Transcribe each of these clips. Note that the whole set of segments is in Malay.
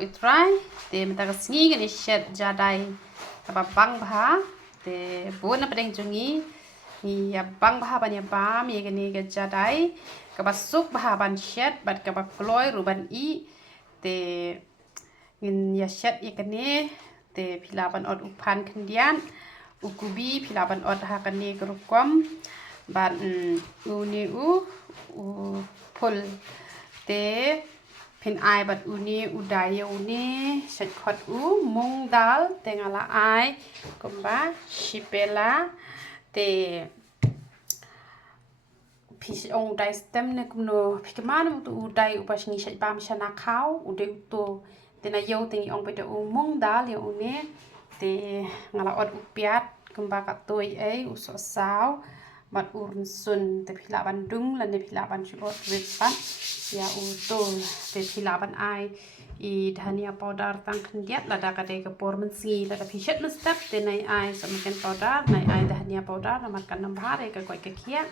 we try te meta sngi gani shed jadai kaba bang bha te bona pedeng jungi ni ya bang bha ban ya bam ye gani ga jadai kaba suk bha ban shed bat kaba kloy ruban i te ngin ya shed ye gani te pilaban od upan kendian ukubi pilaban od ha kani grukom ban uni u pul te pin ai bat uni udaya uni set khot u mung dal tengala ai komba shipela te pis ong dai stem ne kumno pikman tu udai upasni set bam shana khau ude to tena yo tengi ong pete u mung dal ya uni te ngala od upiat komba katoi ai uso sao bat urun sun te phila bandung lan te phila ban shot ripat ya utul te pilaban ai I dhania powder tang kendiat lada kadai kepor mensi lada pishet mestap te nai ai samakan powder nai ai dhania powder namakan nambare ka koi kekia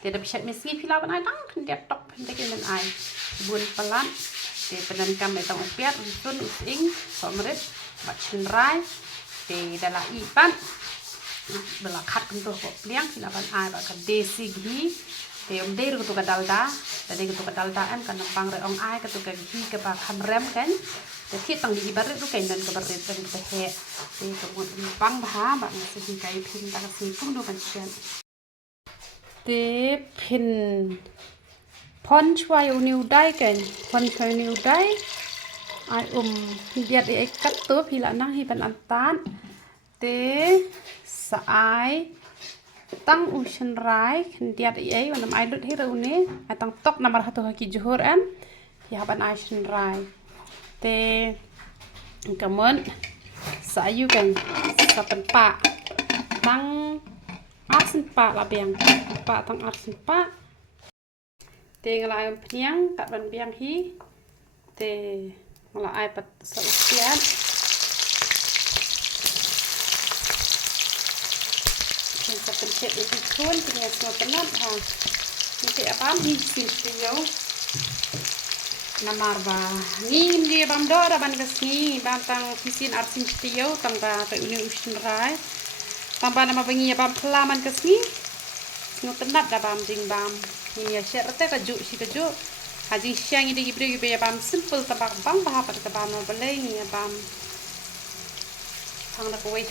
te da pishet mensi pilaban ai tang kendiat tok pendekin dan ai bun pelan te pedan kam metang upiat usun using somret bat chenrai te dala ipan bela khat kentuh kok pliang pilaban ai ba ka desi ghi te der ko ka dalda tadi ko ka dalda an kan pang re ong ai ka to ka gi ka ba kham rem kan te thi tang di bar ru kan dan ka bar kan ka he te ko mo pang ba ba se hi kai phin ta ka si pung do kan chen te phin pon chwai uniu dai kan pon chwai uniu dai ai diat ai kat to phila nang hi ban an tan te sa ai tang usen rai kendiat ai wanam ai lut hero ne atang tok namar hatu haki juhur an ya ban ai sen rai te kamon sayu kan sapen pa tang arsen pa la biang pa tang arsen pa te ngalai pniang kat ban biang hi te ngalai ai pat sa usian sa pencet di kun punya semua penat ha ni apa ni sintio namar ba ni dia bam do da ban kasni bam tang pisin arsin tio tang ba pe uni usin rai tang ba nama bengi bam pelaman kasni semua penat da bam ding bam ni ya syarate ka ju si ka ju haji siang ini gibre gibe bam simple tabak bang ba pa ta bam no balai ni bam phang na ko wait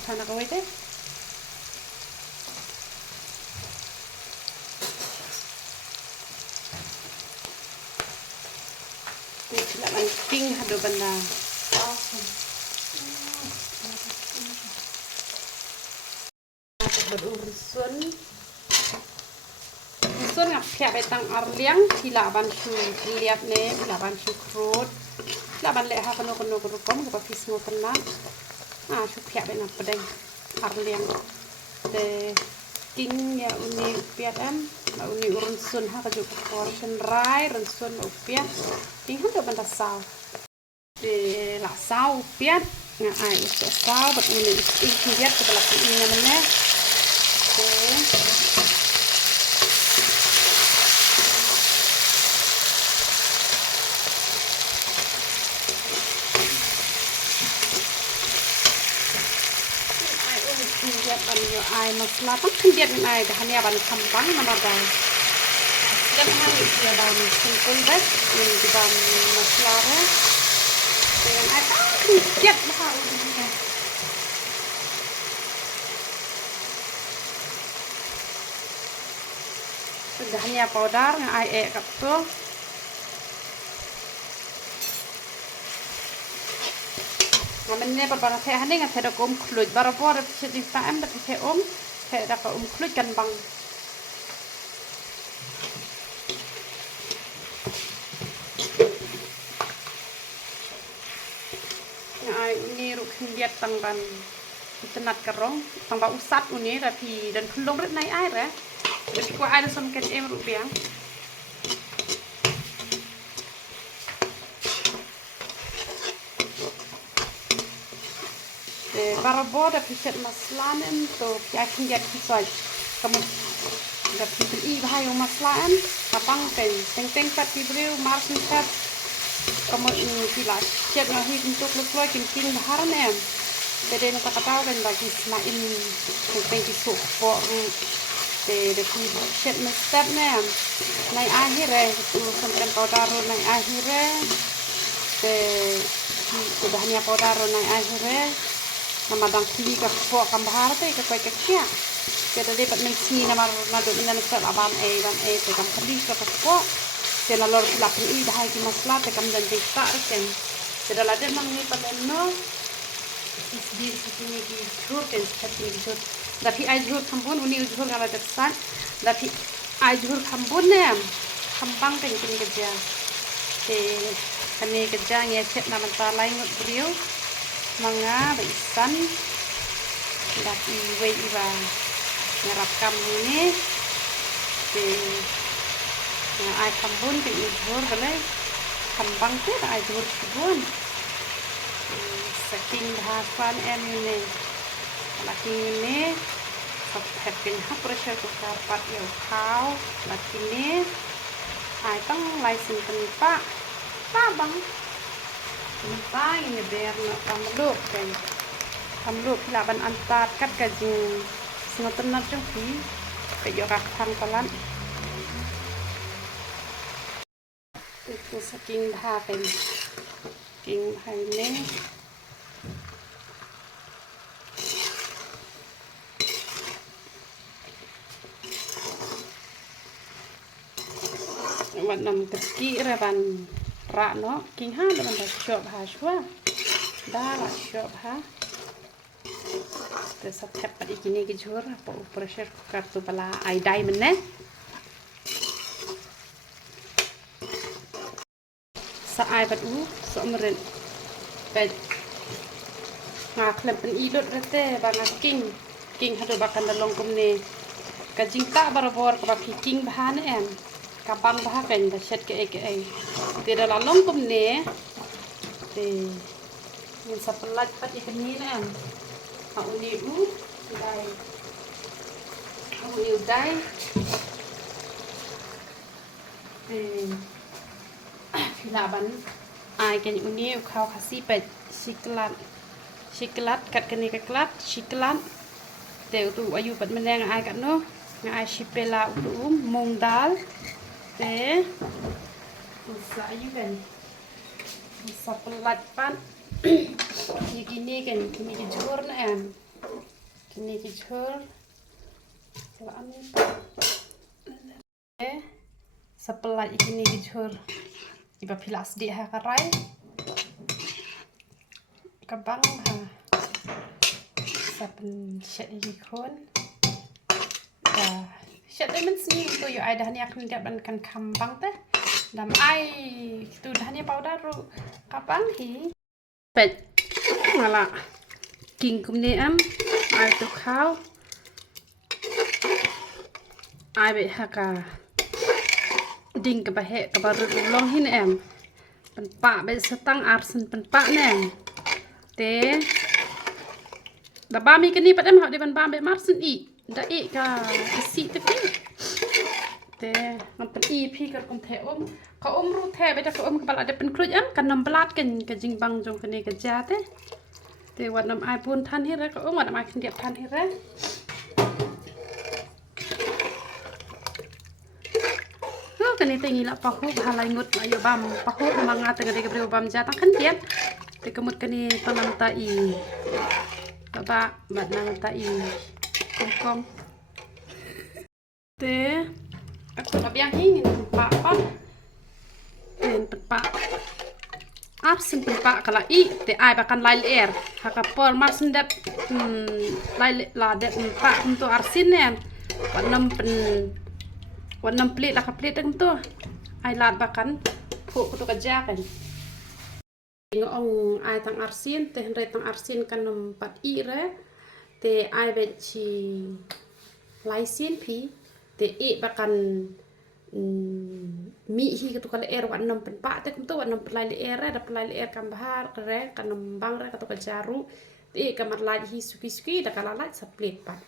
king hado banda berursun ngap pia betang arliang sila ban su lihat ne sila ban su krut sila ban le ha kono kom ko pis mo kena su pia betang pedeng arliang te king ya uni piatan uni urunsun ha ka ju portion rai runsun upiat king hado banda sao de la sao piat nga ai so sao bat uni piat ke bala ini namanya ai masla tak kendiat min ai hanya ban kambang nama dai dan hari dia ban simple bes ini di ban masla dengan ai tak kendiat baharu ini sudah hanya powder yang ai kapto mình nè bật vào thẻ này là thẻ được khluj bảo bỏ được chuyện gì ta em được thẻ thẻ đã có khluj cân bằng ai ini ruk lihat tangban tenat kerong tangba usat ini tapi dan belum red naik air ya jadi ku ada somken em ruk biang barabor da pishet maslanen to yakin yak pisoi kamu da pisel I bahayo maslaan kapang teng pat pibreu marsin pat kamu ini pilas siap ngahi untuk lupa king bahar nem. Jadi nak tahu kan bagi semain penting kisuk por de siap step nem. Nai akhir itu sampai powder nai akhir de sudah nia powder nai akhir nama dang kili ka po kam bahar te ka kai ka kya. Kita dapat mencini nama nado menan sel aban e te kam kali ka po. Kena lor lapin i dah ki masla te kam dan dikta ken. Kita lade mang ni paleno di sini ki jhur ken sati jhur. Tapi ai jhur khambun uni jhur ngala daksan. Tapi ai jhur khambun ne khambang ken ken kerja. Te kane kerja nge set nama ta lai ngut brio. Manga baisan. Tapi wei iba ngerakam ini. Te ai khambun thì jhur bale khambang te ai jhur kibun saking dhapan em ini laki ini hepin ha pressure cooker pat yo khao laki ini ai tang lai sin penpa pa bang penpa ini ber no kamlu kan kamlu pilaban antat kat kajing snoten na chung pi ke yo rak thang palan itu saking dhapen king haineวันนำตะกี้ระบันระเนาะking haระบันชอบหาชัวได้ละชอบหาแต่สักแทบปฏิกินีกิจวัตรพออุปราชกัดตุบลาไอได้มันเนี่ยสะอายปัดอูสมเร็จแต่งาเคลมเป็นอีดรเต้บางกิ้งหัดบักกันดลงกุมเนกะจิงตะบาร์บอร์กับพี่กิ้งบ้านแอมกับบังบ้ากันแต่เช็ดเกะเดี๋ยวเราลงกุมเนเดี๋ยวสับปะรดปัดอีกนี้แอมเอาอุนิวได้เอาอุนิวได้Filaban ai kan uni kau kasih pet siklat kat kene keklat siklat te tu ayu pat meneng ai kat no ngai sipela mung dal te usa ayu kan usa pelat pan gini kan kini dijur na em kini dijur laan sepelat ini dijur iba pilas di ha karai kabang ha sapen shet ini kon shet lemon sini tu yo ai dah ni akan dia ban kan kambang teh dam ai tu dah ni powder ru kabang hi pet ngala king kum ni am ai tu khao ai be ha ka ding ke bahe ke baru long hin em penpa be setang arsen penpa neng te da ba mi keni pat em ha de ban ba be marsen i da i ka si te pi te ngam pen i pi ka kom the ka ru the be da ka ke bal ade pen kruj em kan nam blat ken ke jing bang jong kene ke ja te wat nam ai pun than hi re ka wat nam ai ken diap than hi re kani tengi la pahu halai ngut ayo bam pahu manga tengah de kebre bam jatang kan tian te kemut kani pananta i baba bat nanta i kongkong te aku labiang hingin pak ten pak arsen pak kala i te ai bakan lail air haka por marsen dep lail la dep pak untuk arsin nen wanam pen warna pelit lah pelit dengan tu, ai lat bakan, puk tu kerja kan. Ngong ai tang arsin, teh re tang arsin kan nompat i re, te ai benci laisin pi, te i bakan mi hi tu kalau air warna penpak teh tu warna pelai air re, ada pelai air kan bahar re, kan nombang re katu kerja ru, te kamar lagi hi suki dah kalau lagi seplit pat.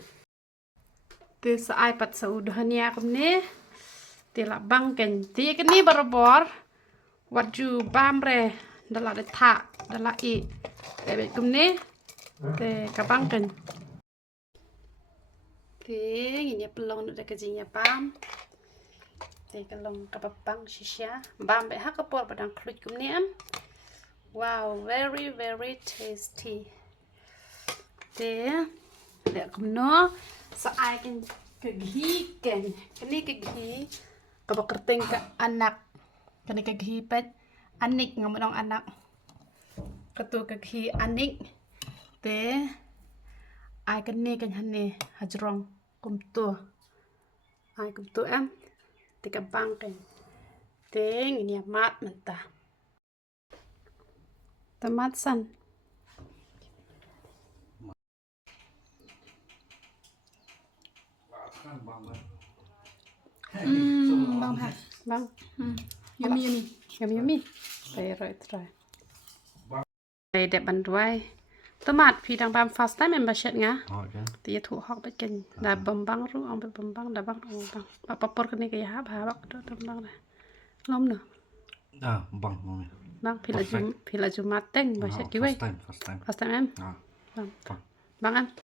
Te saai pat saudah kum ne. Tila bang ken ti keni barabor waju bam re Dalam ada tak, dalam Bebek kumne. Te kabangkan. Ini pelong udah kejinya pam. Te kalong kapapang shisha. Bam be hakapor padang klut kumne am. Wow, very very tasty. Te để kumno sa ai kan kegikan. Kini kegi kabakerteng ka anak. Kini kegi pet anik ngomong anak. Ketu kegi anik. Te ai kene kan hane hajrong kumtu ai kumtu em te kabang kan te ini mat mentah tomat san bang ha bang yummy try đẹp bắn đuôi tomat phi đang bám fast time membership nga thì thủ học bất kinh là bấm băng ru ông bị bấm băng là băng băng và papor cái này cái hấp hà băng đó bấm băng này lom nữa băng phi là zoom mát tên membership kiểu vậy first time em băng băng em